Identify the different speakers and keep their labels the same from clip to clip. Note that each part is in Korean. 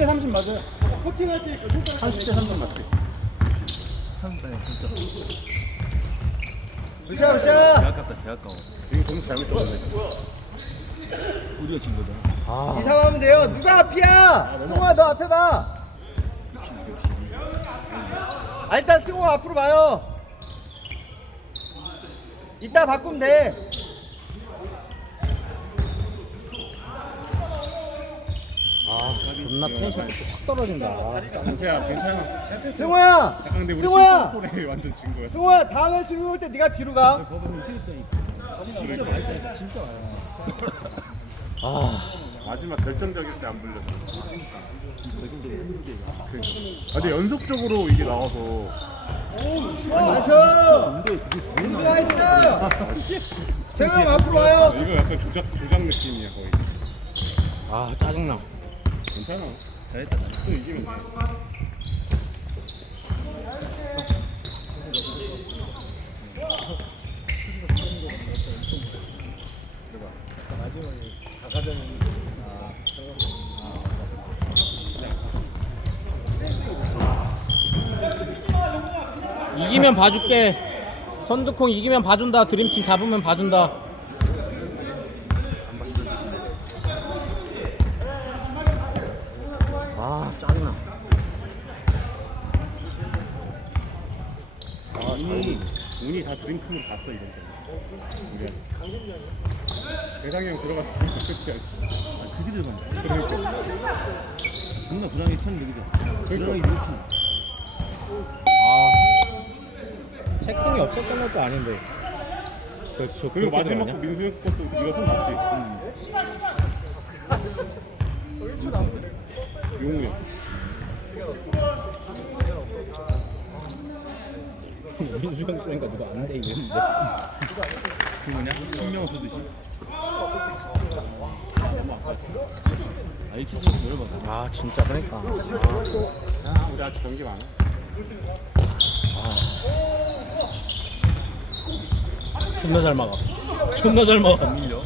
Speaker 1: 30대 30 맞아요.
Speaker 2: 코팅할 테니까
Speaker 1: 30대 30 맞지?
Speaker 3: 30대 진짜.
Speaker 2: 으쌰 으쌰.
Speaker 3: 개 아깝다, 개 아까워.
Speaker 1: 이거 점수 잘못 줬네.
Speaker 3: 우리가 진 거잖아.
Speaker 2: 이 상황 하면 돼요. 누가 앞이야? 승호아 너 앞에 봐. 아 일단 승호 앞으로 봐요. 이따 바꾸면 돼.
Speaker 4: 아, 존나 텐션 확 떨어진다.
Speaker 1: 괜찮아, 괜찮아.
Speaker 2: 승호야.
Speaker 1: 아, 근데 우리
Speaker 2: 승호야.
Speaker 1: 심판골에 완전 진 거야.
Speaker 2: 승호야 다음에 수비 올 때 네가 뒤로 가.
Speaker 3: 진짜 많이 진짜 많아.
Speaker 1: 마지막 결정적일 때 안 불렸어. 근데 연속적으로 이게 나와서
Speaker 2: 나이스. 나이스. 재호 형 앞으로 와요.
Speaker 1: 이거 약간 조작 느낌이야 거의.
Speaker 4: 아, 짜증나.
Speaker 1: 괜찮아.
Speaker 3: 잘했다.
Speaker 1: 또 이기면 돼.
Speaker 4: 이기면 봐줄게. 선두콩 이기면 봐준다. 드림팀 잡으면 봐준다. 아, 짜증나.
Speaker 1: 운이 다 드림팀으로 갔어 이런 거. 우리한테. 대상이 형 들어갔을 때 끝이야. 씨.
Speaker 3: 그게 들어간다.
Speaker 1: 그러니까.
Speaker 3: 존나 불안하게 턴 얘기잖아. 불안하게
Speaker 1: 그러니까.
Speaker 3: 이렇게.
Speaker 4: 아, 체킹이 없었던 것도 아닌데. 그렇죠.
Speaker 1: 그리고 마지막 거 민수 형 것도 네가 손 놨지. 용우 형.
Speaker 4: 민수 형 쓰니까 누가 안 돼 이랬는데.
Speaker 3: 그 뭐냐? 신경 쓰듯이. 아, 이 키즈가 열받아.
Speaker 4: 아, 진짜 그러니까.
Speaker 1: 우리 아직 경기 많아.
Speaker 4: 존나 잘 막아. 존나 잘 막아.
Speaker 3: 안 밀려.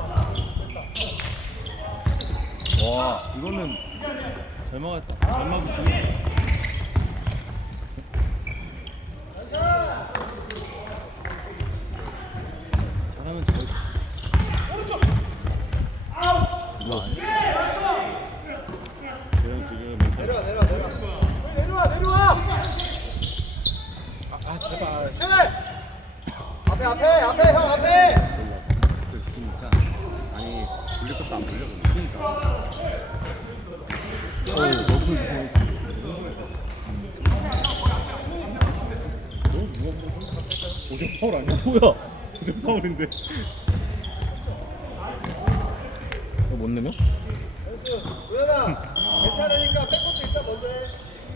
Speaker 3: 와, 이거는 잘 막았다. 잘 막았지. 잘하면 잘. 이거 아니야?
Speaker 1: 쟤는 지금 멘탈
Speaker 2: 내려와. 아 제발. 제발. 앞에 형 앞에.
Speaker 3: 있으니까.
Speaker 1: 아니 불릴 것도 안 불려.
Speaker 3: 그러니까. 너무 무서웠어.
Speaker 1: 오점 파울 아니야?
Speaker 4: 뭐야?
Speaker 1: 오점 파울인데.
Speaker 4: 이거 못 넣으면?
Speaker 2: 우연아 괜찮으니까 백코트 일단 먼저 해.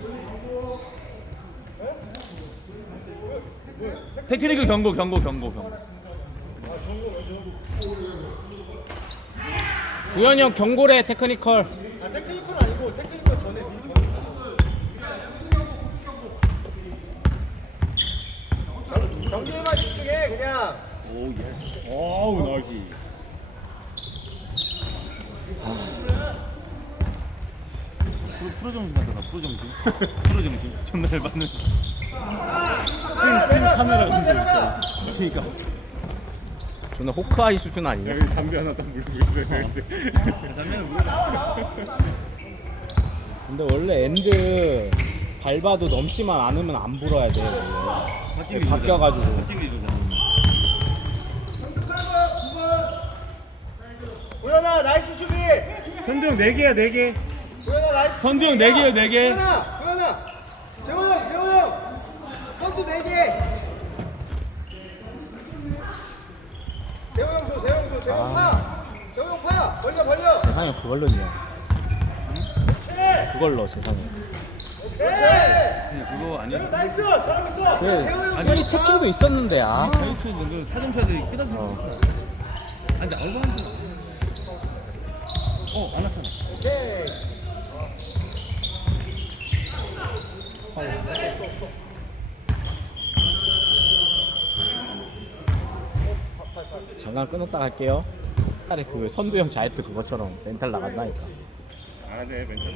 Speaker 3: 테크니크 경고.
Speaker 4: 우현이 형 경고래 테크니컬.
Speaker 2: 아 테크니컬 아니고 테크니컬 전에 미리 경기에만 집중해 그냥.
Speaker 3: 오, 예.
Speaker 1: 아우 나이스.
Speaker 3: 프로 정신 같다. 프로 정신. 프로 정신. 존나 잘 받는.
Speaker 1: 카메라 근데 있잖아.
Speaker 3: 그러니까.
Speaker 4: 존나 호크아이 수준 아니냐?
Speaker 1: 여기 담배 하나 딱 물고 있어요.
Speaker 3: 장면을 몰라.
Speaker 4: 근데 원래 엔드 밟아도 넘지만 않으면 안 불어야 돼. 원래. 바뀌어가지고.
Speaker 3: 바뀐 게 이거잖아.
Speaker 2: 우연아 나이스 수비.
Speaker 1: 선두 형 4개야 4개.
Speaker 2: 우연아 나이스.
Speaker 3: 선두 형 4개요, 4개.
Speaker 2: 우연아. 재호 형. 선두 4개. 재호 형 줘. 재호 형 파. 벌려.
Speaker 4: 세상에 그걸로 이냐? 그걸로 세상에.
Speaker 2: 그렇지.
Speaker 3: 그거 아니야?
Speaker 2: 나이스. 잘하고 있어.
Speaker 4: 그
Speaker 2: 재호 형
Speaker 4: 수비 체킹도 있었는데 아.
Speaker 3: 자유투 있는 거 사점차들이 끝났어. 아, 근데 알고 하는데. 안 왔잖아.
Speaker 2: 오케이.
Speaker 4: 잠깐 끊었다 갈게요. 차라리 그 선두형 자이트 그것처럼 멘탈 나간다니까.
Speaker 1: 아 가야 돼 멘탈.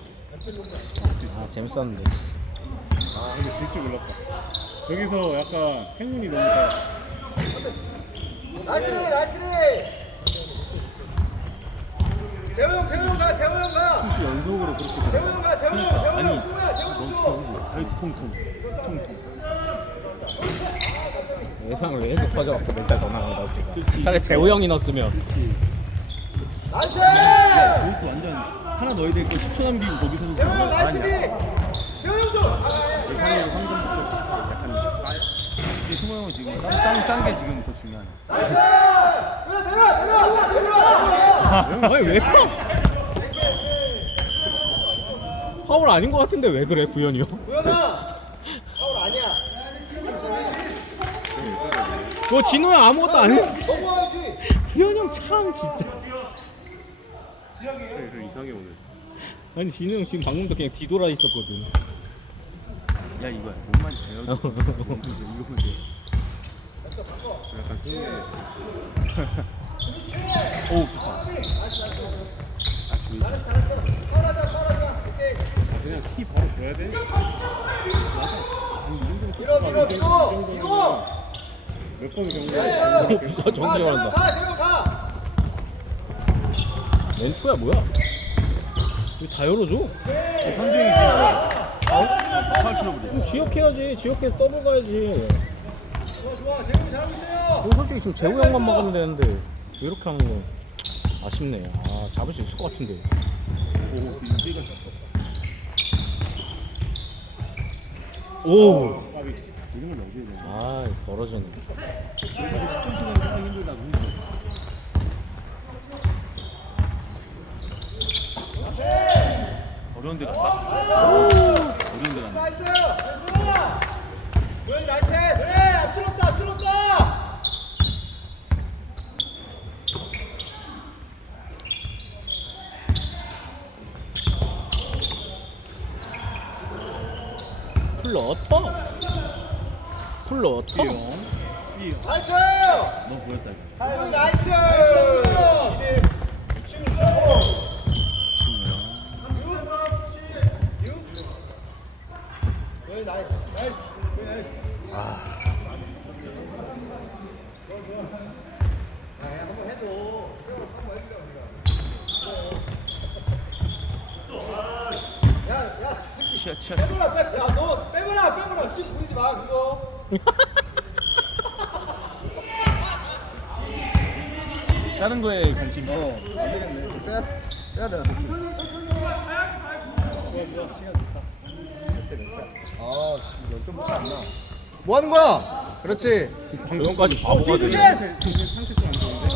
Speaker 4: 아 재밌었는데.
Speaker 1: 아 근데 질 줄 몰랐다. 저기서 약간 행운이 너무 다.
Speaker 2: 나이스. 재호 형 가.
Speaker 1: 슛이 연속으로 그렇게 들어.
Speaker 2: 재호 형 가. 재호 형. 승우야, 재호 형 줘.
Speaker 1: 다이트 통통.
Speaker 4: 예상을 계속 터져갖고 멘탈 더 나간다 우리가. 차라리 재호 형이 넣었으면.
Speaker 2: 나이스.
Speaker 3: 그것도 완전 하나 넣어야 될 거 10초 남기고 거기서
Speaker 2: 재호 형 나이스 비. 재호 형 줘.
Speaker 1: 예상으로 상점부터 약간 싸요.
Speaker 3: 이제 승호 형은 지금 딴게 지금 더 중요하네.
Speaker 2: 나이스. 내려.
Speaker 4: 아니 왜 그래? 파울 아닌 것 같은데 왜 그래 구현이 형?
Speaker 2: 구현아. 파울 아니야.
Speaker 4: 너 진호 형 아무것도 안 해.
Speaker 2: 넘어와야지.
Speaker 4: 구현이 형 참 진짜.
Speaker 1: 그 이상해 오늘.
Speaker 4: 아니 진호 형 지금 방금도 그냥 뒤돌아 있었거든.
Speaker 3: 야 이거야 몸만 돼요. 이거면 돼.
Speaker 1: 약간 흥해.
Speaker 3: 오 좋다. 아 조이지.
Speaker 1: 그냥 키 바로 줘야 돼.
Speaker 2: 밀어.
Speaker 1: 몇 번 정도.
Speaker 4: 누가 정지한다.
Speaker 2: 재호 가.
Speaker 4: 멘투야 뭐야? 왜 다 열어줘?
Speaker 3: 선생이 지금 파울 킬로그램.
Speaker 4: 그럼 지역해야지. 지역해서 더블 가야지.
Speaker 2: 좋아. 재호 잘하고 있어요.
Speaker 4: 이거 솔직히 지금 재호 형만 막으면 되는데 왜 이렇게 하는 거 아쉽네. 아 잡을 수 있을 것 같은데.
Speaker 3: 오 인재가 잡았다.
Speaker 4: 오.
Speaker 1: 밥이 이런 걸 넣어줘야 돼.
Speaker 4: 아 벌어지네.
Speaker 3: 저희가 10분 동안 하기 힘들다고 힘들어. 어려운 데 갔다? 어려운 데 갔네.
Speaker 2: 나이스. 구현이 나이스 패스. 그래. 앞질렀다.
Speaker 4: 풀러터.
Speaker 2: 나이스.
Speaker 3: 너 보였다 이거.
Speaker 2: 구현이 나이스. 구현이 나이스. 한번 해줘. 야,
Speaker 3: 치아
Speaker 2: 야, 너 빼버라. 씨 부리지 마, 그거.
Speaker 3: 다른 거에 관심 있어.
Speaker 2: 안 되겠네. 빼야 돼. 아, 씨, 이거 좀 안 나. 뭐 하는 거야? 그렇지.
Speaker 4: 저 형까지 바보가
Speaker 2: 조심!
Speaker 4: 되네.
Speaker 1: 상태 좀안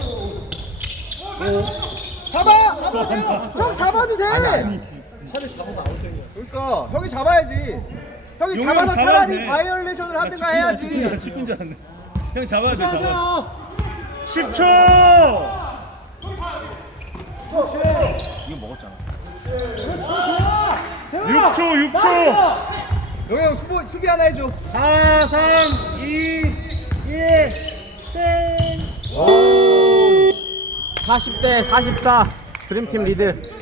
Speaker 1: 좋은데.
Speaker 2: 잡아! 형 잡아도 돼!
Speaker 3: 차를 잡아서 아웃된 거야.
Speaker 2: 그러니까, 형이 잡아야지. 형이
Speaker 3: 용영
Speaker 2: 잡아서
Speaker 3: 잡아야
Speaker 2: 차라리
Speaker 3: 돼.
Speaker 2: 바이올레이션을 하든가 해야지.
Speaker 3: 직군 줄 알았네. 형 잡아야 돼. 잡아.
Speaker 1: 10초.
Speaker 3: 이거 먹었잖아.
Speaker 1: 6초.
Speaker 2: 용형 수비 하나 해줘.
Speaker 1: 4, 3, 2, 1. 땡.
Speaker 4: 40대 44 드림팀 리드.